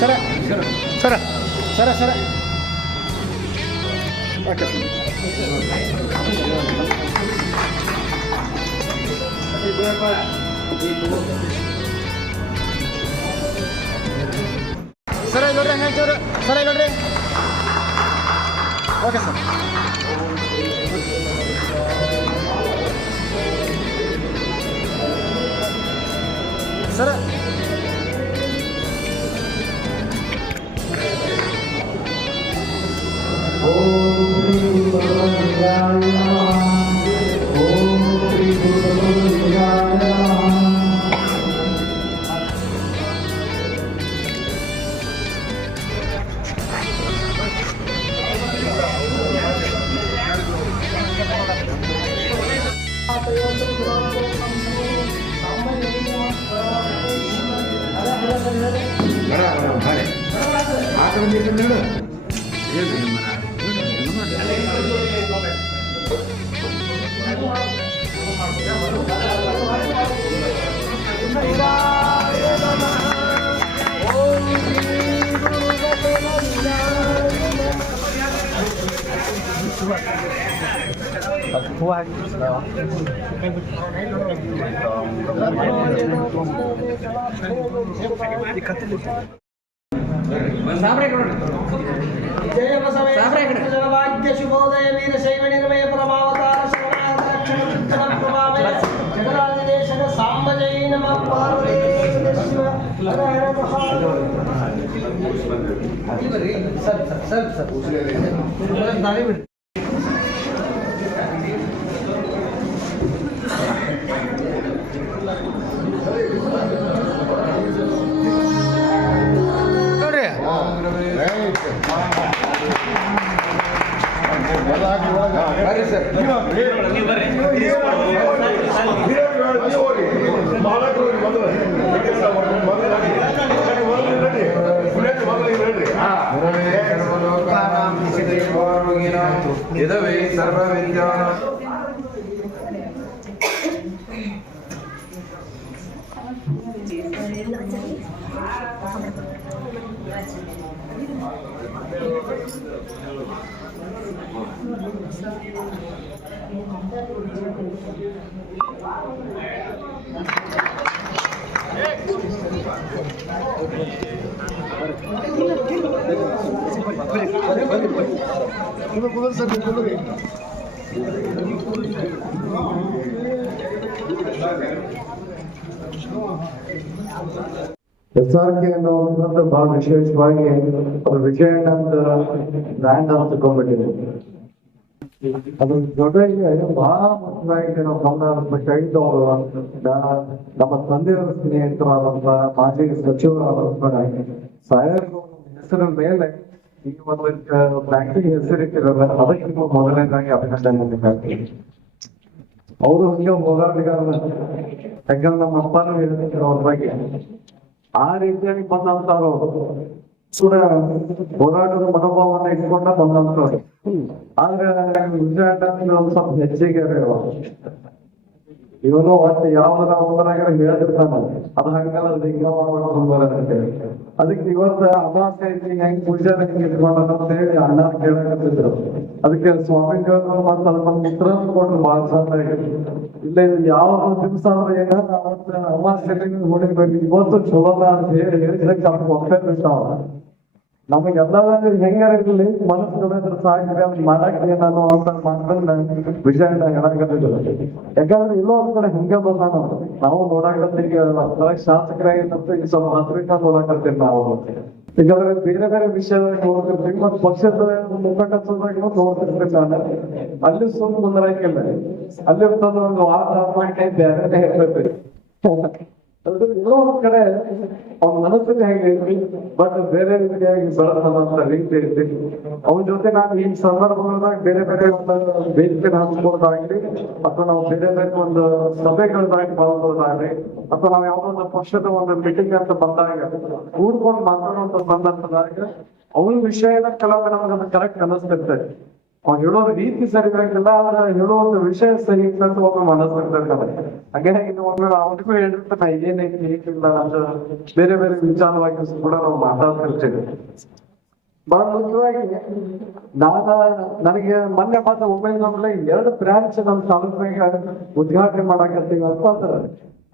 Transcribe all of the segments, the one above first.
ಸರ ಸರ ಸರ ಸರ okay sir ನೋಡ್ರಿ ಹಂಗೆ ಚೂರು ಸರ ನೋಡ್ರಿ ಓಕೆ ಸರ್ ಸರ भाग्य शुभोदय वीर शैव निर्मय परमावतार जगराज सांब जय नमः पार्वती हर हर महादेव SRK ಅನ್ನುವಂಥದ್ದು ಬಹಳ ವಿಶೇಷವಾಗಿ ವಿಜಯಣ್ಣಂದ ಬ್ರ್ಯಾಂಡ್ ಅಂತ ತಗೊಂಡ್ಬಿಟ್ಟಿದೆ. ಅದು ಜೊತೆಗೆ ಬಹಳ ಮುಖ್ಯವಾಗಿ ನಾವು ಗಮನ ಹರಿಸಬೇಕಾಗಿದ್ದು ನಮ್ಮ ತಂದೆಯವರ ಸ್ನೇಹಿತರಾದಂತ ಮಾಜಿ ಸಚಿವರಾದಂತ ಸಾಹೇಬ್ರ ಹೆಸರ ಮೇಲೆ ಈ ಒಂದು ಬ್ಯಾಂಕಿಗೆ ಹೆಸರಿಟ್ಟಿರೋದು ಅದಕ್ಕೆ ಮೊದಲನೇದಾಗಿ ಅಭಿನಂದನೆ. ಅವರು ಹಂಗೆ ಹೋರಾಟಗಾರ, ಯಾಕಂದ್ರೆ ನಮ್ಮ ಅಪ್ಪನೂ ಹೇಳ್ತಿದ್ರು ಅವ್ರ ಬಗ್ಗೆ. ಆ ರೀತಿಯಾಗಿ ಬಂದಂತವ್ರು ಕೂಡ ಹೋರಾಟದ ಮನೋಭಾವನ ಇಟ್ಕೊಂಡ ಬಂದಂತವ್ರು. ಆದ್ರೆ ವಿಜಯಣ್ಣ ಒಂದ್ ಸ್ವಲ್ಪ ಹೆಚ್ಚಿಗೆ ಇವನು ಮತ್ತೆ ಯಾವ್ದಾರ ಒಂದರಾಗ ಹೇಳ್ತಿರ್ತಾನ, ಅದು ಹಂಗಲ್ಲ ಲಿಂಗ ಮಾಡ್ಬೇಕು. ಅದಕ್ಕೆ ಇವತ್ತ ಅಮಾಸೆ ಐತಿ ಹೆಂಗ್ ಪೂಜೆ ಇಟ್ಕೊಂಡ ಅಂತ ಹೇಳಿ ಅಣ್ಣ ಕೇಳಕತ್ತಿದ್ರು. ಅದಕ್ಕೆ ಸ್ವಾಮಿಗಳು ಮತ್ತೆ ಅದನ್ನ ಮುದ್ರ ಕೊಟ್ರು ಬಾಳ ಚಂದ. ಇಲ್ಲ ಇದು ಯಾವ ದಿವಸ ಅಂದ್ರೆ ಏನ ಅವತ್ತ ಅಮಾಸೆ ಹೊಡಿಬೇಕು, ಇವತ್ತು ಚಲೋದ ಅಂತ ಹೇಳಿ ಇದಕ್ಕೆ ಅವ್ರಿಗೆ ಒಪ್ಪೆ ಬಿಡ್ತಾವ. ನಮಗೆಲ್ಲರೂ ಹೆಂಗಾರ ಇರ್ಲಿ ಮನಸ್ಸು ಸಾಕಿದ್ರೆ ಅವ್ರು ಮಾಡಕ್ಕೆ ನಾನು ಅಂತ ಮಾತನ್ನ ವಿಜಯಣ್ಣ ಹೇಳಕತ್ತಿದ್ರು. ಯಾಕಂದ್ರೆ ಇಲ್ಲೋ ಒಂದ್ ಕಡೆ ಹಿಂಗೆ ಬಂದಾನ. ನಾವು ನೋಡಕತ್ತೀಗ ಶಾಸಕರಾಗಿರ್ತಂತ ಈ ಸ್ವಲ್ಪ ಹತ್ರಿಕ ನೋಡಕತ್ತೀವಿ ನಾವು. ಯಾಕಂದ್ರೆ ಬೇರೆ ಬೇರೆ ವಿಷಯದಾಗ ನೋಡ್ತಿರ್ತೀವಿ, ಮತ್ತೆ ಪಕ್ಷದ ಮುಖಂಡತ್ವದಾಗ ನೋಡ್ತಿರ್ತೀವಿ. ನಾನು ಅಲ್ಲಿ ಸುಮ್ ಬಂದ್ರಾಕಿಲ್ಲ, ಅಲ್ಲಿ ಒಂದು ವಾತಾವರಣ ಬೇರೆ ಹೇಳ್ಬೇಕು. ಇನ್ನೂ ಒಂದ್ ಕಡೆ ಅವ್ನ ಮನಸ್ಸಿನ ಹೇಗೆ ಬಟ್ ಬೇರೆ ರೀತಿಯಾಗಿ ಬೆಳೆದಂತ ರೀತಿ ಐತಿ. ಅವನ ಜೊತೆ ನಾನು ಈ ಸಂದರ್ಭದಾಗ ಬೇರೆ ಬೇರೆ ಒಂದು ವೇದಿಕೆ ಹಂಚ್ಕೊಳ್ಳೋದಾಗ್ಲಿ, ಅಥವಾ ನಾವು ಬೇರೆ ಬೇರೆ ಒಂದು ಸಭೆಗಳದಾಗಿ ಬಳಸೋದಾಗ್ಲಿ, ಅಥವಾ ನಾವ್ ಯಾವ್ದೊಂದು ಪಕ್ಷದ ಒಂದು ಮೀಟಿಂಗ್ ಅಂತ ಬಂದಾಗ ಕೂಡ್ಕೊಂಡು ಮಾತಾಡುವಂತ ಸಂದರ್ಭದಾಗ ಅವನ ವಿಷಯದ ಕೆಲವೊಮ್ಮೆ ನಮ್ಗೆ ಕರೆಕ್ಟ್ ಅನಿಸ್ತಿರ್ತದೆ. ಅವ್ನು ಹೇಳೋ ರೀತಿ ಸರಿಯಾಗಿಲ್ಲ, ಆದ್ರೆ ಹೇಳೋ ಒಂದು ವಿಷಯ ಸರಿ ಅಂತ ಒಮ್ಮೆ ಮನಸ್ಸಿರ್ತದೆ. ಹಾಗಾಗಿ ಒಮ್ಮೆ ಅವನಿಗೂ ಹೇಳಿರ್ತಾನೆ ಏನೈತಿ ಏನಿಲ್ಲ ಅಂತ ಬೇರೆ ಬೇರೆ ವಿಚಾರವಾಗಿ ಕೂಡ ನಾವು ಮಾತಾಡ್ತಿರ್ತೇವೆ. ಬಹಳ ಮುಖ್ಯವಾಗಿ ನನಗೆ ಮೊನ್ನೆ ಮಾತ್ರ ಒಮ್ಮೆ 2 ಬ್ರಾಂಚ್ ನಮ್ಮ ತಾಲೂಕಿನಾಗ ಉದ್ಘಾಟನೆ ಮಾಡಾಕತ್ತೀವಿ ಅಂತಂದ್ರೆ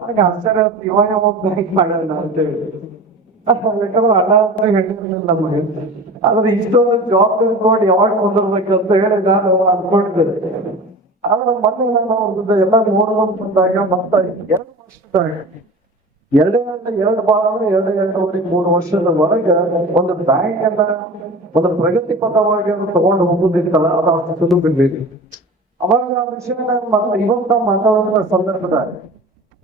ನನಗೆ ಆಶ್ಚರ್ಯ ಇವಾಗ ಬ್ಯಾಂಕ್ ಮಾಡೋಣ ಅಂತೇಳಿ. ಯಾಕಂದ್ರೆ ಅಣ್ಣ ಅಂತ ಹೇಳಿರ್ಲಿಲ್ಲ ನಮಗೆ. ಆದ್ರೆ ಇಷ್ಟೊಂದು ಜವಾಬ್ದಾರಿ ತಗೊಂಡು ಯಾವಾಗ ಕುಂದಿರ್ಬೇಕಂತ ಹೇಳಿ ನಾನು ಅನ್ಕೊಂಡಿದ್ದೆ. ಆದ್ರೆ ಮೊನ್ನೆ ನಾವು ಎಲ್ಲ ನೋಡ್ಕೊಂಡು ಬಂದಾಗ ಮತ್ತೆ 2 ವರ್ಷದಾಗ 2 ಭಾಳ ಅಂದ್ರೆ 2.5-3 ವರ್ಷದ ಒಳಗೆ ಒಂದು ಬ್ಯಾಂಕ್ ಅನ್ನ ಒಂದು ಪ್ರಗತಿ ಪಥವಾಗಿ ತಗೊಂಡು ಹೋಗುದಿತ್ತಲ್ಲ, ಅದು ಅಷ್ಟು ಸುಲಭ. ಅವಾಗ ಆ ವಿಷಯನ ಇವತ್ತ ಮಾತಾಡುವ ಸಂದರ್ಭದಾಗ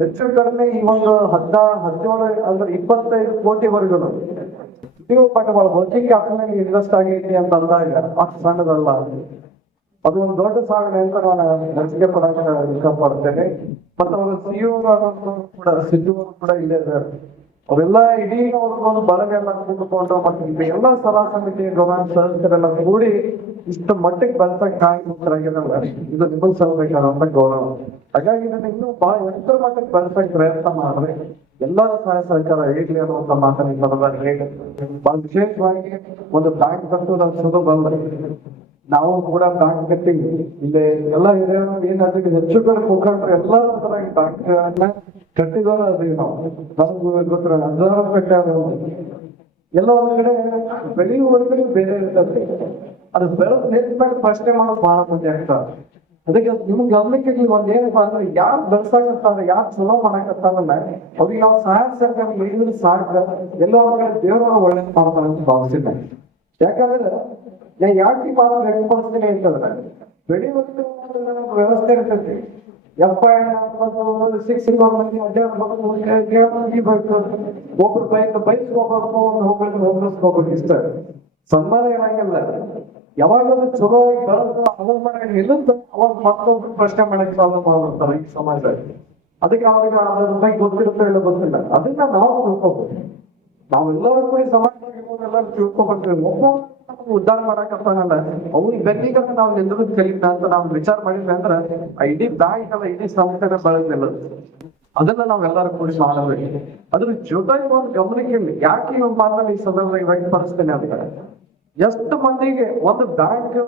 ಹೆಚ್ಚು ಕಡಿಮೆ ಈ ಒಂದು 17 ಅಂದ್ರೆ 25 ಕೋಟಿವರೆಗೂ ನೀವು ಬಂಡವಾಳ ವರ್ಕಿಂಗ್ ಕ್ಯಾಪಿಟಲ್ ಇನ್ವೆಸ್ಟ್ ಆಗೈತಿ ಅಂತ ಅಂದಾಗ ಅಷ್ಟು ಸಣ್ಣದಲ್ಲ. ಅದು ಒಂದು ದೊಡ್ಡ ಸಾಧನೆ ಅಂತ ನಾನು ಲಸಿಕೆ ಪಡಕ್ಕೆ ಇಷ್ಟಪಡ್ತೇನೆ. ಮತ್ತು ಅವರ ಸಿಇಒ ಕೂಡ ಸಿದ್ದು ಕೂಡ ಇಲ್ಲೇ ಇದ್ದಾರೆ. ಅವರೆಲ್ಲ ಇಡೀ ಅವ್ರಿಗೊಂದು ಬಳಗೆಲ್ಲ ಕೂತ್ಕೊಂಡು ಮತ್ತೆ ಎಲ್ಲ ಸಲಹಾ ಸಮಿತಿ ಗವರ್ನಮೆಂಟ್ ಸದಸ್ಯರೆಲ್ಲ ಕೂಡಿ ಇಷ್ಟು ಮಟ್ಟಿಗೆ ಬೆಳೆಸಕ್ಕೆ ಕಾಯ್ಕೊಳ್ತಾರಾಗಿರಲ್ಲ, ಇದು ನಿಮಗೆ ಸಲ್ಲಬೇಕಾದಂತ ಗೌರವ. ಹಾಗಾಗಿ ಇದನ್ನ ಇನ್ನೂ ಬಹಳ ಎಷ್ಟರ ಮಟ್ಟಿಗೆ ಬೆಳೆಸಕ್ಕೆ ಪ್ರಯತ್ನ ಮಾಡ್ರೆ ಎಲ್ಲರ ಸಹಾಯ ಸಹಕಾರ ಹೇಗ್ಲಿ ಅನ್ನುವಂತ ಮಾತನ್ನ ಹೇಳಿ ಬಹಳ ವಿಶೇಷವಾಗಿ ಒಂದು ಬ್ಯಾಂಕ್ ಕಟ್ಟೋದು ಸುಲಭ ಅಲ್ಲ. ನಾವು ಕೂಡ ಬ್ಯಾಂಕ್ ಕಟ್ಟಿವಿ. ಇಲ್ಲಿ ಎಲ್ಲ ಹಿರಿಯರು ಏನಾದ್ರೆ ಹೆಚ್ಚು ಕಡೆ ಮುಖಂಡರು ಎಲ್ಲರೂ ಬ್ಯಾಂಕ್ ಕಟ್ಟಿದವರು ಅದೇ ನಾವು ನಮ್ಗೆ ಗೊತ್ತಿರ 10,000 ಕಟ್ಟಾದ ಎಲ್ಲ ಒಂದ್ ಕಡೆ ಬೆಳೆಯುವವರೆಗೂ ಬೇರೆ ಇರ್ತದೆ. ಅದು ಬೆಳೆದ್ ನಿಂತ್ಮೇಲೆ ಪ್ರಶ್ನೆ ಮಾಡೋದು ಬಹಳ ಮಂದಿ ಆಗ್ತಾರೆ. ಅದಕ್ಕೆ ನಿಮ್ಗೆ ಗಮನಕ್ಕೆ ನೀವು ಒಂದೇನಪ್ಪ ಅಂದ್ರೆ ಯಾರು ಬೆಳ್ಸಾಕತ್ತಾರ, ಯಾರು ಚಲೋ ಮಾಡಕತ್ತಾರಲ್ಲ ಅವ್ರಿಗೆ ನಾವು ಸಹಾಯ ಸರ್ಕಾರ ನೀಡಿದ್ರೆ ಸಾಕ. ಎಲ್ಲೋ ಒಂದ್ ಕಡೆ ದೇವರನ್ನ ಒಳ್ಳೇದು ಮಾಡ್ತಾರ ಅಂತ ಭಾವಿಸಿದ್ದೆ. ಯಾಕಂದ್ರೆ ನಾನು ಯಾಕೆ ಮಾತ್ರ ವ್ಯಕ್ತಪಡಿಸ್ತೀನಿ ಅಂತಂದ್ರೆ ಬೆಳೆಯುವಂತ ವ್ಯವಸ್ಥೆ ಇರ್ತೈತಿ. ಒಬ್ರು ಹೋಗ್ಬೇಕು ಇಷ್ಟ ಸನ್ಮಾನ ಇರಂಗಿಲ್ಲ. ಯಾವಾಗಲೂ ಚಲೋ ಬೆಳೆದು ಅಮಲ್ ಮಾಡಿ ಅವಾಗ ಮತ್ತೊಬ್ರು ಪ್ರಶ್ನೆ ಮಾಡಕ್ಕೆ ಸಾಲ ಮಾಡ್ತಾರೆ ಈ ಸಮಾಜದಲ್ಲಿ. ಅದಕ್ಕೆ ಅವ್ರಿಗೆ ಅದ್ರ ಬಗ್ಗೆ ಗೊತ್ತಿರುತ್ತೆ ಇಲ್ಲ ಗೊತ್ತಿಲ್ಲ, ಅದನ್ನ ನಾವು ತಿಳ್ಕೊಬೋದು. ನಾವೆಲ್ಲರೂ ಕೂಡ ಸಮಾಜವಾಗಿ ಎಲ್ಲರೂ ತಿಳ್ಕೊಬರ್ತೀವಿ. ಒಬ್ಬ ಉದ್ಧಾರ ಮಾಡಕತ್ತಾನಲ್ಲ ಅವ್ರಿಗೆ ಬೆನ್ನಿಗ ನಾವು ನಿಂದ್ರದ ಕಲಿತ ಅಂತ ನಾವು ವಿಚಾರ ಮಾಡಿದ್ವಿ ಅಂದ್ರೆ ಇಡೀ ಬ್ಯಾಂಕ್ ಅಲ್ಲ ಇಡೀ ಸಂಸ್ಥೆನ ಬೆಳೆದಿಲ್ಲ. ಅದನ್ನ ನಾವೆಲ್ಲರೂ ಕೂಡಿ ಮಾಡಬೇಕು. ಅದ್ರ ಜೊತೆಗೆ ಒಂದು ಗಮನಕ್ಕೆ ಯಾಕೆ ಈ ಮಾತನ್ನ ಈ ಸಂದರ್ಭದಲ್ಲಿ ವ್ಯಕ್ತಪಡಿಸ್ತೇನೆ ಅಂದ್ರೆ ಎಷ್ಟು ಮಂದಿಗೆ ಒಂದು ಬ್ಯಾಂಕ್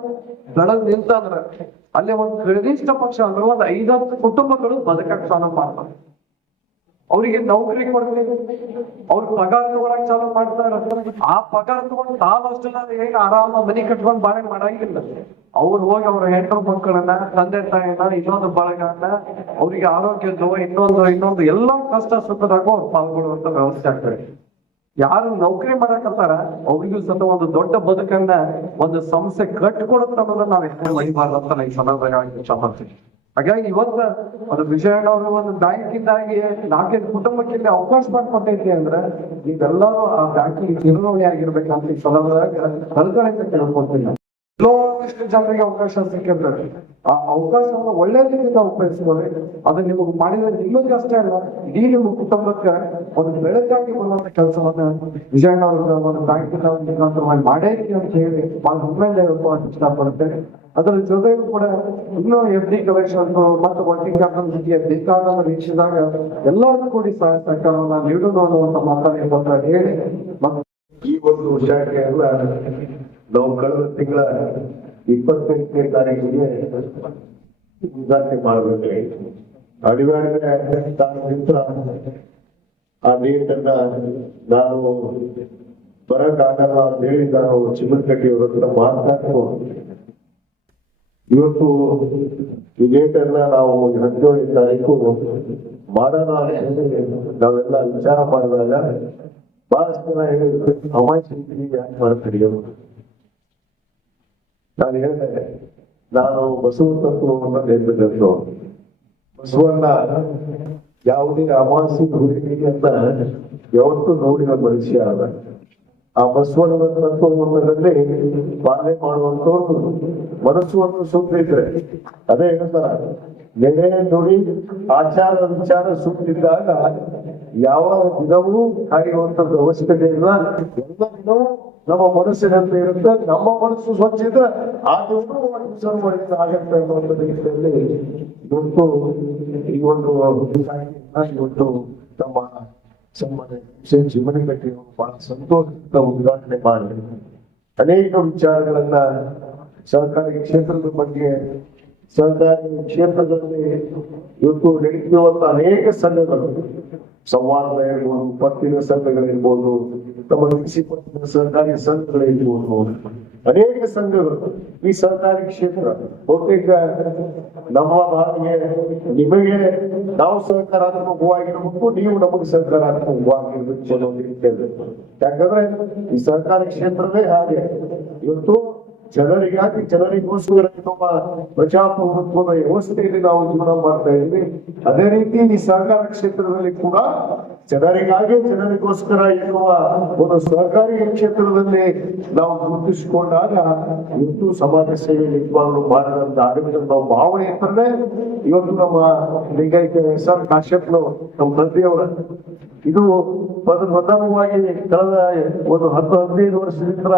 ಬೆಳೆದ್ ನಿಂತಂದ್ರೆ ಅಲ್ಲಿ ಒಂದು ಕನಿಷ್ಠ ಪಕ್ಷ ಅಂದ್ರೆ ಒಂದು 5-10 ಕುಟುಂಬಗಳು ಬದುಕಕ್ಕೆ ಚಾಲು ಮಾಡ್ತಾರೆ. ಅವ್ರಿಗೆ ನೌಕರಿ ಕೊಡ್ತೀವಿ, ಅವ್ರ ಪಗಾರ ತಗೊಳಕ್ ಚಾಲು ಮಾಡ್ತಾರೆ. ಆ ಪಗಾರ ತಗೊಂಡು ತಾವಷ್ಟೆಲ್ಲ ಏನು ಆರಾಮ ಮನೆ ಕಟ್ಕೊಂಡ್ ಬಾಳೆ ಮಾಡಂಗಿಲ್ಲ. ಅವ್ರು ಹೋಗಿ ಅವ್ರ ಹೆಣ್ಣು ಮಕ್ಕಳನ್ನ ತಂದೆ ತಾಯಿನ ಇನ್ನೊಂದು ಬಳಗನ್ನ ಅವ್ರಿಗೆ ಆರೋಗ್ಯದ್ದು ಇನ್ನೊಂದು ಎಲ್ಲಾ ಕಷ್ಟ ಸುಖದಾಗೂ ಅವ್ರು ಪಾಲ್ಗೊಳ್ಳುವಂತ ವ್ಯವಸ್ಥೆ ಆಗ್ತದೆ. ಯಾರು ನೌಕರಿ ಮಾಡಕತ್ತಾರ ಅವ್ರಿಗೂ ಸತ ಒಂದು ದೊಡ್ಡ ಬದುಕನ್ನ ಒಂದು ಸಂಸ್ಥೆ ಕಟ್ಕೊಡುತ್ತೆ ಅನ್ನೋದನ್ನ ನಾವ್ ಎಷ್ಟು ಮರಿಬಾರ್ದಂತ ಈ ಸಂದರ್ಭವಾಗಿ ಇಷ್ಟಪಡ್ತೀವಿ. ಹಾಗಾಗಿ ಇವತ್ತ ಅದು ವಿಜಯನಗರ ಒಂದು ಬ್ಯಾಂಕಿಂದಾಗಿ 4-5 ಕುಟುಂಬಕ್ಕೆ ಅವಕಾಶ ಮಾಡ್ಕೊಟ್ಟೈತಿ ಅಂದ್ರೆ ನೀವೆಲ್ಲರೂ ಆ ಬ್ಯಾಂಕಿಗೆ ಚಿರಋಣಿ ಆಗಿರ್ಬೇಕಂತ ಈ ಸಂದರ್ಭದಾಗ ಕಲ್ಕಳಿಂದ ಕೇಳ್ಕೊಳ್ತೀನಿ. ಕೆಲವೊಂದಿಷ್ಟು ಜನರಿಗೆ ಅವಕಾಶ ಸಿಕ್ಕಿದ್ರೆ ಆ ಅವಕಾಶವನ್ನು ಒಳ್ಳೆ ರೀತಿಯಿಂದ ಉಪಯೋಗಿಸ್ಕೊಳ್ಳಿ. ಅದು ನಿಮಗೆ ಮಾಡಿದ್ರೆ ನಿಮಗೆ ಅಷ್ಟೇ ಅಲ್ಲ ಇಡೀ ನಿಮ್ಮ ಕುಟುಂಬಕ್ಕೆ ಒಂದು ಬೆಳಕಾಗಿ ಬರುವಂತ ಕೆಲಸವನ್ನ ವಿಜಯನಗರ ಒಂದು ಬ್ಯಾಂಕಿನ ಮುಖಾಂತರ ಮಾಡೈತಿ ಅಂತ ಹೇಳಿ ಬಹಳ ಹೆಮ್ಮೆಯಿಂದ ಹೇಳ್ಕೊಳಕ್ ಇಷ್ಟಪಡುತ್ತೇನೆ. ಅದರ ಜೊತೆಗೂ ಕೂಡ ಇನ್ನೂ FD ಕಲೆಕ್ಷನ್ ಮತ್ತು ವರ್ಕಿಂಗ್ ಕ್ಯಾಪಿಟಲ್ ಜೊತೆಗೆ ಬೇಕಾದ ವೀಕ್ಷಿಸಿದಾಗ ಎಲ್ಲರೂ ಕೂಡಿ ಸಹಾಯ ಸಹಕಾರವನ್ನ ನೀಡೋದು ಅನ್ನುವಂತ ಮಾತನ್ನ ಹೇಳಿ ಈ ಒಂದು ಶಾಖೆ ಎಲ್ಲ ನಾವು ಕಳೆದ ತಿಂಗಳ 25ನೇ ತಾರೀಕಿಗೆ ಉದ್ಘಾಟನೆ ಮಾಡಬೇಕಾಗಿತ್ತು. ಅನಿವಾರ್ಯ ಕಾರಣದಿಂದ ಆ ಡೇಟನ್ನ ನಾನು ಬರಕ್ಕಾಗಲ್ಲ ಅಂತ ಹೇಳಿ ನಾವು ಚಿಮ್ಮನಕಟ್ಟಿ ಅವರ ಹತ್ರ ಮಾತನಾಡ್ಕೊಂಡು ಇವತ್ತು ಈ ಡೇಟನ್ನ ನಾವು 17ನೇ ತಾರೀಕು ಮಾಡೋಣ ನಾವೆಲ್ಲ ವಿಚಾರ ಮಾಡಿದಾಗ ಬಹಳಷ್ಟು ಜನ ಹೇಳಿದ್ರು ಅಮಾಯಕರಿಗೆ ಯಾಕೆ ಮಾಡ್ತೀರಿ. ನಾನು ಹೇಳಿದೆ ನಾನು ಬಸವ ತತ್ವವನ್ನು ನೆನಪಿದ್ದು ಬಸವಣ್ಣ ಯಾವುದೇ ಅಮಾವಾಸ್ಯೆ ಹುಡುಗಿಗೆ ಅಂತ ಯಾವತ್ತೂ ನೋಡಿದ ಮನುಷ್ಯ ಅದ. ಆ ಬಸವಣ್ಣನ ತತ್ವದಲ್ಲಿ ಪಾಲನೆ ಮಾಡುವಂತವ್ರು ಮನಸ್ಸು ಸುಮ್ಮನೆ ಇದ್ರೆ ಅದೇ ಹೇಳ್ತಾರ ನೆನೆ ನುಡಿ ಆಚಾರ ವಿಚಾರ ಸುಮ್ಮನಿದ್ದಾಗ ಯಾವ ದಿನವೂ ಕಾಯುವಂತದ್ದು ಅವಶ್ಯಕತೆ ಇಲ್ಲ. ಎಲ್ಲ ದಿನವೂ ನಮ್ಮ ಮನಸ್ಸಿನಲ್ಲಿ ಇರುತ್ತೆ. ನಮ್ಮ ಮನಸ್ಸು ಸ್ವಚ್ಛ ಇದ್ರೆ ಆ ದೇವರು ಒಳ್ಳೆಯದು ಆಗತ್ತೆ ಅನ್ನುವಂಥ ರೀತಿಯಲ್ಲಿ ಇವತ್ತು ಈ ಒಂದು ಇವತ್ತು ನಮ್ಮ ಸನ್ಮಾನ್ಯ ಜೀವನಗಟ್ಟಿ ಬಹಳ ಸಂತೋಷದಿಂದ ಉದ್ಘಾಟನೆ ಮಾಡಿ ಅನೇಕ ವಿಚಾರಗಳನ್ನ ಸರ್ಕಾರಿ ಕ್ಷೇತ್ರದ ಬಗ್ಗೆ, ಸರ್ಕಾರಿ ಕ್ಷೇತ್ರದಲ್ಲಿ ಇವತ್ತು ನಡೀತಿರುವಂತ ಅನೇಕ ಸಂಘಗಳು, ಸಂವಾದ ಇರ್ಬೋದು, ಪತ್ತಿನ ಸಂಘಗಳಿರ್ಬೋದು, ನಮ್ಮ ಮುನ್ಸಿಪಲ್ ಸರ್ಕಾರಿ ಸಂಘಗಳಿರ್ಬೋದು, ಅನೇಕ ಸಂಘಗಳು ಈ ಸರ್ಕಾರಿ ಕ್ಷೇತ್ರ ಬಹುತೇಕ ನಮ್ಮ ಭಾಗಕ್ಕೆ ನಿಮಗೆ ನಾವು ಸಹಕಾರಾತ್ಮಕವಾಗಿರ್ಬೇಕು, ನೀವು ನಮಗೆ ಸಹಕಾರಾತ್ಮಕವಾಗಿರ್ಬೇಕು ಅನ್ನೋದು ಇರ್ತೇವೆ. ಯಾಕಂದ್ರೆ ಈ ಸರ್ಕಾರಿ ಕ್ಷೇತ್ರವೇ ಹಾಗೆ ಇವತ್ತು ಜನರಿಗಾಗಿ ಜನರಿಗೋಸ್ಕರ ಪ್ರಜಾಪ್ರಭುತ್ವದ ವ್ಯವಸ್ಥೆಯಲ್ಲಿ ನಾವು ಜೀವನ ಮಾಡ್ತಾ ಇದ್ವಿ. ಅದೇ ರೀತಿ ಈ ಸಹಕಾರ ಕ್ಷೇತ್ರದಲ್ಲಿ ಕೂಡ ಜನರಿಗಾಗಿ ಜನರಿಗೋಸ್ಕರ ಇರುವ ಒಂದು ಸಹಕಾರಿ ಕ್ಷೇತ್ರದಲ್ಲಿ ನಾವು ಗುರುತಿಸಿಕೊಂಡಾಗ ಇವತ್ತು ಸಮಾಜ ಸೇವೆ ನಿಜವಾಗ್ಲೂ ಮಾಡಿದಂತ ಆಗಬೇಕು ನಾವು ಭಾವನೆ ಇರ್ತದೆ. ಇವತ್ತು ನಮ್ಮ ಲಿಂಗೈಕ್ಯ SR ಕಾಶ್ಯಪ್ನವರು ನಮ್ಮ ತಂದೆಯವರ ಇದು ಪ್ರಥಮವಾಗಿ ಕಳೆದ ಒಂದು 10-15 ವರ್ಷದಿಂದ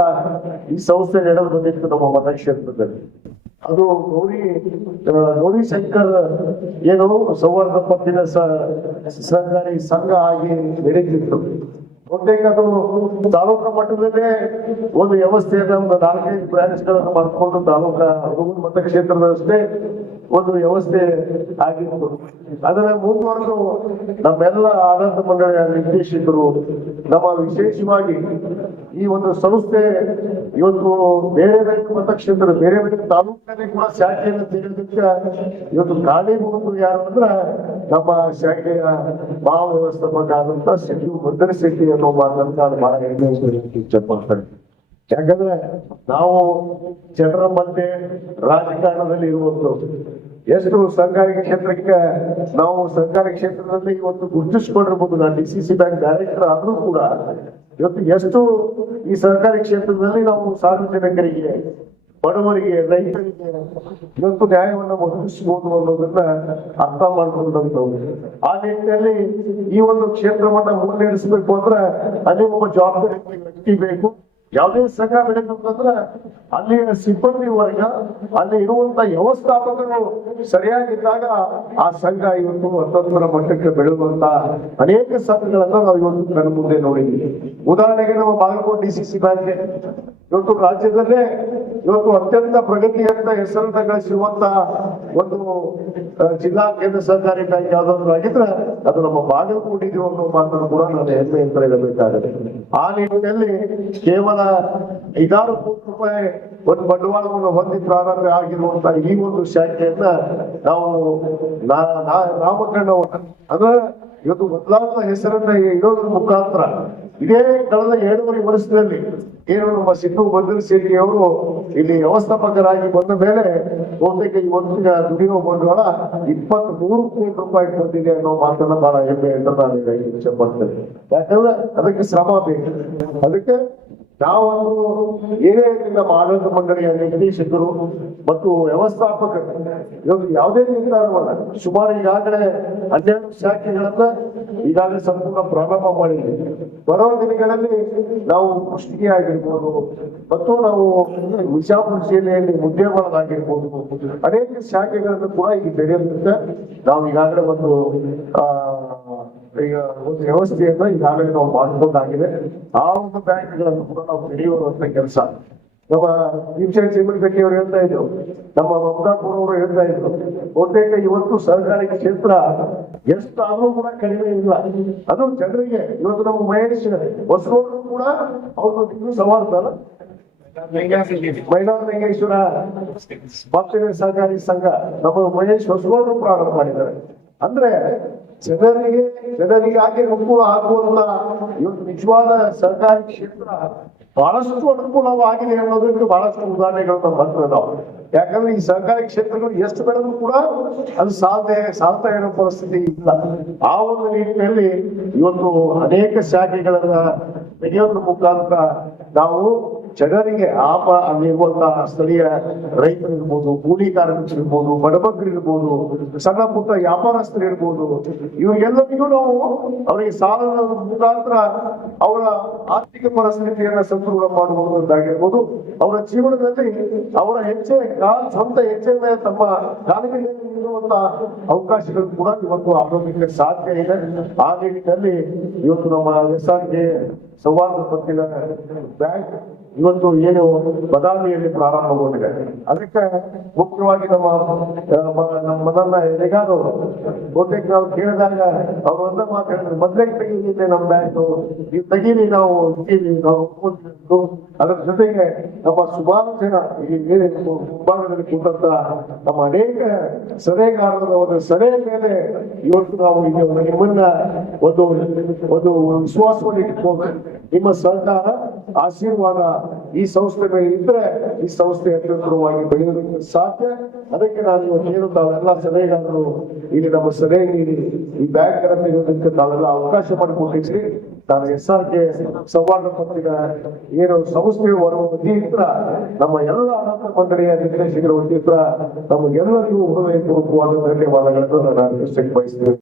ಈ ಸಂಸ್ಥೆ ನಡೆದು ಬಂದಿತ್ತು ನಮ್ಮ ಮತಕ್ಷೇತ್ರದಲ್ಲಿ. ಅದು ಗೌರಿ ಶಂಕರ್ ಏನು ಸಂವರ್ಧ ಪತ್ತಿನ ಸರ್ಕಾರಿ ಸಂಘ ಆಗಿ ನಡೀತಿತ್ತು. ಬಹುತೇಕ ಅದು ತಾಲೂಕಾ ಮಟ್ಟದಲ್ಲೇ ಒಂದು ವ್ಯವಸ್ಥೆಯನ್ನ ಒಂದು 4-5 ಬ್ರಾಂಚ್ಗಳನ್ನು ಮಾಡಿಕೊಂಡು ತಾಲೂಕಾ ಮತಕ್ಷೇತ್ರದಷ್ಟೇ ಒಂದು ವ್ಯವಸ್ಥೆ ಆಗಿತ್ತು. ಅದನ್ನ ಮುಂದುವರೆದು ನಮ್ಮೆಲ್ಲ ಆಡಳಿತ ಮಂಡಳಿಯ ನಿರ್ದೇಶಕರು ನಮ್ಮ ವಿಶೇಷವಾಗಿ ಈ ಒಂದು ಸಂಸ್ಥೆ ಇವತ್ತು ಬೇರೆ ಬೇರೆ ಮತಕ್ಷೇತ್ರ ಬೇರೆ ಬೇರೆ ತಾಲೂಕಿನಲ್ಲಿ ಕೂಡ ಶಾಖೆಯನ್ನು ತೆಗೆದಕ್ಕೆ ಇವತ್ತು ಕಾರಣೀಭೂತರು ಯಾರು ಅಂದ್ರೆ ನಮ್ಮ ಶಾಖೆಯ ಮಹಾವ್ಯವಸ್ಥಾಪಕ ಆದಂತ ಭದ್ರ ಶೆಟ್ಟಿ ಅನ್ನೋ ಮಾತಂತ ಬಹಳ ಹೆಮ್ಮೆ ಮಾಡ್ತಾರೆ. ಯಾಕಂದ್ರೆ ನಾವು ಜನರ ಮಧ್ಯೆ ರಾಜಕಾರಣದಲ್ಲಿ ಇರುವಂತದ್ದು ಎಷ್ಟು ಸರ್ಕಾರಿ ಕ್ಷೇತ್ರಕ್ಕೆ ನಾವು ಸರ್ಕಾರಿ ಕ್ಷೇತ್ರದಲ್ಲಿ ಇವತ್ತು ಗುರುತಿಸ್ಕೊಂಡಿರ್ಬೋದು. ನಾನು DCC ಬ್ಯಾಂಕ್ ಡೈರೆಕ್ಟರ್ ಆದ್ರೂ ಕೂಡ ಇವತ್ತು ಎಷ್ಟು ಈ ಸರ್ಕಾರಿ ಕ್ಷೇತ್ರದಲ್ಲಿ ನಾವು ಸಾರ್ವಜನಿಕರಿಗೆ, ಬಡವರಿಗೆ, ರೈತರಿಗೆ ಇವತ್ತು ನ್ಯಾಯವನ್ನು ಒದಗಿಸಬಹುದು ಅನ್ನೋದನ್ನ ಅರ್ಥ ಮಾಡ್ಕೊಂಡಂತವ್ರು. ಆ ನಿಟ್ಟಿನಲ್ಲಿ ಈ ಒಂದು ಕ್ಷೇತ್ರವನ್ನ ಮುನ್ನಡೆಸಬೇಕು ಅಂದ್ರೆ ಅಲ್ಲಿ ಒಬ್ಬ ಜವಾಬ್ದಾರಿ ವ್ಯಕ್ತಿ ಬೇಕು. ಯಾವುದೇ ಸಂಘ ಬೆಳೆದಂತಂದ್ರೆ ಅಲ್ಲಿನ ಸಿಬ್ಬಂದಿ ವರ್ಗ, ಅಲ್ಲಿ ಇರುವಂತ ವ್ಯವಸ್ಥಾಪಕರು ಸರಿಯಾಗಿದ್ದಾಗ ಆ ಸಂಘ ಇವತ್ತು ಹತ್ತೊಂದರ ಮಟ್ಟಕ್ಕೆ ಬೆಳೆಯುವಂತ ಅನೇಕ ಸಂಘಗಳನ್ನ ನಾವು ಇವತ್ತು ಕಣ್ಣು ಮುಂದೆ ನೋಡಿದ್ವಿ. ಉದಾಹರಣೆಗೆ ನಮ್ಮ ಬಾಗಲಕೋಟೆ DCC ಬ್ಯಾಂಕ್ ಇವತ್ತು ರಾಜ್ಯದಲ್ಲೇ ಇವತ್ತು ಅತ್ಯಂತ ಪ್ರಗತಿಯಂತ ಹೆಸರನ್ನ ಗಳಿಸಿರುವಂತ ಒಂದು ಜಿಲ್ಲಾ ಕೇಂದ್ರ ಸರ್ಕಾರಿ ಬ್ಯಾಂಕ್ ಯಾವ್ದಾದ್ರು ಆಗಿದ್ರೆ ಅದು ನಮ್ಮ ಬಾಗಲಕೋಟೆ ಅನ್ನೋ ಮಾತನ್ನು ಕೂಡ ನಾನು ಹೆಮ್ಮೆ ಅಂತ ಹೇಳಬೇಕಾಗುತ್ತೆ. ಆ ನಿಟ್ಟಿನಲ್ಲಿ ಕೇವಲ 5-6 ಕೋಟಿ ರೂಪಾಯಿ ಒಂದು ಬಂಡವಾಳವನ್ನು ಹೊಂದಿ ಪ್ರಾರಂಭ ಆಗಿರುವಂತ ಈ ಒಂದು ಶಾಖೆಯನ್ನ ನಾವು ನಾಮಕರಣ ಅಂದ್ರೆ ಇವತ್ತು ಬದಲಾದ ಹೆಸರನ್ನ ಇಡೋದ್ರ ಮುಖಾಂತರ ಇದೇ ಕಳೆದ 2.5 ವರ್ಷದಲ್ಲಿ ಏನು ನಮ್ಮ ಸಿದ್ದು ಭದ್ರ ಶೆಟ್ಟಿ ಅವರು ಇಲ್ಲಿ ವ್ಯವಸ್ಥಾಪಕರಾಗಿ ಬಂದ ಮೇಲೆ ಬಹುತೇಕ ಇವತ್ತಿನ ದುಡಿಯುವ ಬಂಡವಾಳ 23 ಕೋಟಿ ರೂಪಾಯಿ ಬಂದಿದೆ ಅನ್ನೋ ಮಾತನ್ನ ಬಹಳ ಹೆಮ್ಮೆ ಅಂತ ನಾನು ಇಚ್ಛೆ ಪಡ್ತೇನೆ. ಯಾಕಂದ್ರೆ ಅದಕ್ಕೆ ಶ್ರಮ ಬೇಕು. ಅದಕ್ಕೆ ನಾವೊಂದು ಏನೇ ನಮ್ಮ ಆಡಳಿತ ಮಂಡಳಿಯ ನಿರ್ದೇಶಕರು ಮತ್ತು ವ್ಯವಸ್ಥಾಪಕರು ಇವತ್ತು ಯಾವುದೇ ನಿರ್ಧಾರವಲ್ಲ, ಸುಮಾರು ಈಗಾಗಲೇ 12 ಶಾಖೆಗಳನ್ನ ಈಗಾಗಲೇ ಸಂಪೂರ್ಣ ಪ್ರಾರಂಭ ಮಾಡಿದ್ದೀವಿ. ಬರೋ ದಿನಗಳಲ್ಲಿ ನಾವು ಕುಷ್ಟಗಿ ಆಗಿರ್ಬೋದು ಮತ್ತು ನಾವು ವಿಜಾಪುರ ಜಿಲ್ಲೆಯಲ್ಲಿ ಮುದ್ದೇವಾಳದಾಗಿರ್ಬೋದು ಅನೇಕ ಶಾಖೆಗಳನ್ನು ಕೂಡ ಈಗ ತೆರೆಯೋದ್ರಿಂದ ನಾವು ಈಗಾಗಲೇ ಒಂದು ಈಗ ಒಂದು ವ್ಯವಸ್ಥೆಯನ್ನ ಈಗಾಗಲೇ ನಾವು ಮಾಡಿಕೊಂಡಾಗಿದೆ. ಆ ಒಂದು ಬ್ಯಾಂಕ್ಗಳನ್ನು ಕೂಡ ನಾವು ತೆರೆಯುವಂತ ಕೆಲಸ ನಮ್ಮ ಜೀವನಗಟ್ಟಿ ಅವರು ಹೇಳ್ತಾ ಇದ್ರು, ನಮ್ಮ ಮಮತಾಪುರ ಅವರು ಹೇಳ್ತಾ ಇದ್ರು, ಬಹುತೇಕ ಇವತ್ತು ಸಹಕಾರಿ ಕ್ಷೇತ್ರ ಎಷ್ಟಾದ್ರೂ ಕೂಡ ಕಡಿಮೆ ಇಲ್ಲ. ಅದು ಜನರಿಗೆ ಇವತ್ತು ನಮ್ಮ ಮಹೇಶ್ ಹೊಸವರು ಕೂಡ ಅವ್ರದ್ದು ಸವಾರ್ದಲ್ಲ ಮೈಲಾರ ಲಿಂಗೇಶ್ವರ ಭಕ್ತರ ಸಹಕಾರಿ ಸಂಘ ನಮ್ಮ ಮಹೇಶ್ ಹೊಸವರು ಪ್ರಾರಂಭ ಮಾಡಿದ್ದಾರೆ. ಅಂದ್ರೆ ಜನರಿಗಾಗಿ ಅನುಕೂಲ ಆಗುವಂತ ಇವತ್ತು ನಿಜವಾದ ಸರ್ಕಾರಿ ಕ್ಷೇತ್ರ ಬಹಳಷ್ಟು ಅನುಕೂಲವಾಗಿದೆ ಅನ್ನೋದಕ್ಕೆ ಬಹಳಷ್ಟು ಉದಾಹರಣೆಗಳನ್ನ ಬಂದ್ರೆ ನಾವು. ಯಾಕಂದ್ರೆ ಈ ಸರ್ಕಾರಿ ಕ್ಷೇತ್ರಗಳು ಎಷ್ಟು ಬೆಳೆದ್ರು ಕೂಡ ಅದು ಸಾಲ್ತಾ ಇರೋ ಪರಿಸ್ಥಿತಿ ಇಲ್ಲ. ಆ ಒಂದು ನಿಟ್ಟಿನಲ್ಲಿ ಇವತ್ತು ಅನೇಕ ಶಾಖೆಗಳನ್ನ ತೆಗೆಯೋದ್ರ ಮುಖಾಂತರ ನಾವು ಜನರಿಗೆ ಅಲ್ಲಿರುವಂತಹ ಸ್ಥಳೀಯ ರೈತರಿರ್ಬೋದು, ಕೂಲಿ ಕಾರ್ಮಿಕರಿರ್ಬೋದು, ಬಡಬಗ್ಗರಿರ್ಬೋದು, ಸಣ್ಣ ಪುಟ್ಟ ವ್ಯಾಪಾರಸ್ಥರಿರ್ಬೋದು, ಇವರಿಗೆಲ್ಲರಿಗೂ ನಾವು ಅವರಿಗೆ ಸಾಲದ ಮುಖಾಂತರ ಅವರ ಆರ್ಥಿಕ ಪರಿಸ್ಥಿತಿಯನ್ನ ಸದೃಢ ಮಾಡುವುದಾಗಿರ್ಬೋದು, ಅವರ ಜೀವನದಲ್ಲಿ ಅವರ ಸ್ವಂತ ಹೆಜ್ಜೆ ಮೇಲೆ ತಮ್ಮ ಕಾಲಿಗೆ ಮೇಲೆ ನಿಲ್ಲುವಂತಹ ಅವಕಾಶಗಳು ಕೂಡ ಇವತ್ತು ಆರೋಗ್ಯಕ್ಕೆ ಸಾಧ್ಯ ಇದೆ. ಆ ನಿಟ್ಟಿನಲ್ಲಿ ಇವತ್ತು ನಮ್ಮ SRK ಸೌಹಾರ್ದ ಪತ್ತಿನ ಬ್ಯಾಂಕ್ ಇವತ್ತು ಏನು ಬದಾಮಿಯಲ್ಲಿ ಪ್ರಾರಂಭಗೊಂಡಿದೆ. ಅದಕ್ಕೆ ಮುಖ್ಯವಾಗಿ ನಮ್ಮನ್ನ ಎಲೆಗಾರರು ಬಹುತೇಕ ನಾವು ಕೇಳಿದಾಗ ಅವರು ಒಂದೇ ಮಾತಾಡಿದ್ರೆ, ಮೊದಲೇ ತೆಗೀಲಿ ನಮ್ಮ ಬ್ಯಾಂಕ್, ನೀವು ತೆಗೀಲಿ, ನಾವು ಒಪ್ಪಿದ್ದು. ಅದರ ಜೊತೆಗೆ ನಮ್ಮ ಸುಮಾರು ಜನ ಈ ಮುಂಭಾಗದಲ್ಲಿ ಕೂತಂತ ನಮ್ಮ ಅನೇಕ ಸಲಹೆಗಾರರ ಒಂದು ಸಲಹೆ ಮೇಲೆ ಇವತ್ತು ನಾವು ನಿಮ್ಮನ್ನ ಒಂದು ವಿಶ್ವಾಸವನ್ನು ಇಟ್ಕೊಂಡು ನಿಮ್ಮ ಸಹಕಾರ, ಆಶೀರ್ವಾದ ಈ ಸಂಸ್ಥೆ ಮೇಲೆ ಇದ್ರೆ ಈ ಸಂಸ್ಥೆ ಅತ್ಯುತ್ತಮವಾಗಿ ಬೆಳೆಯೋದಕ್ಕೆ ಸಾಧ್ಯ. ಅದಕ್ಕೆ ನಾನು ಇವತ್ತು ಏನು ತಾವೆಲ್ಲ ಸಲಹೆಗಾರರು ಇಲ್ಲಿ ನಮ್ಮ ಸಲಹೆ ನೀಡಿ ಈ ಬ್ಯಾಂಕ್ ಅನ್ನು ತೆಗೆಯೋದಕ್ಕೆ ತಾವೆಲ್ಲ ಅವಕಾಶ ಮಾಡಿಕೊಟ್ಟಿದ್ರಿ. ನಾನು SRK ಸೌಹಾರ್ದ ಪತ್ರಿಕ ಏನು ಸಂಸ್ಥೆಯ ವತಿಯಿಂದ ನಮ್ಮ ಎಲ್ಲ ಆಡಳಿತ ಮಂಡಳಿಯ ನಿರ್ದೇಶಕರ ವತಿಯಿಂದ ನಮಗೆಲ್ಲರಿಗೂ ಹೃದಯಪೂರ್ವಕವಾದ ಧನ್ಯವಾದಗಳನ್ನು ನಾನು ಬಯಸ್ತೇನೆ.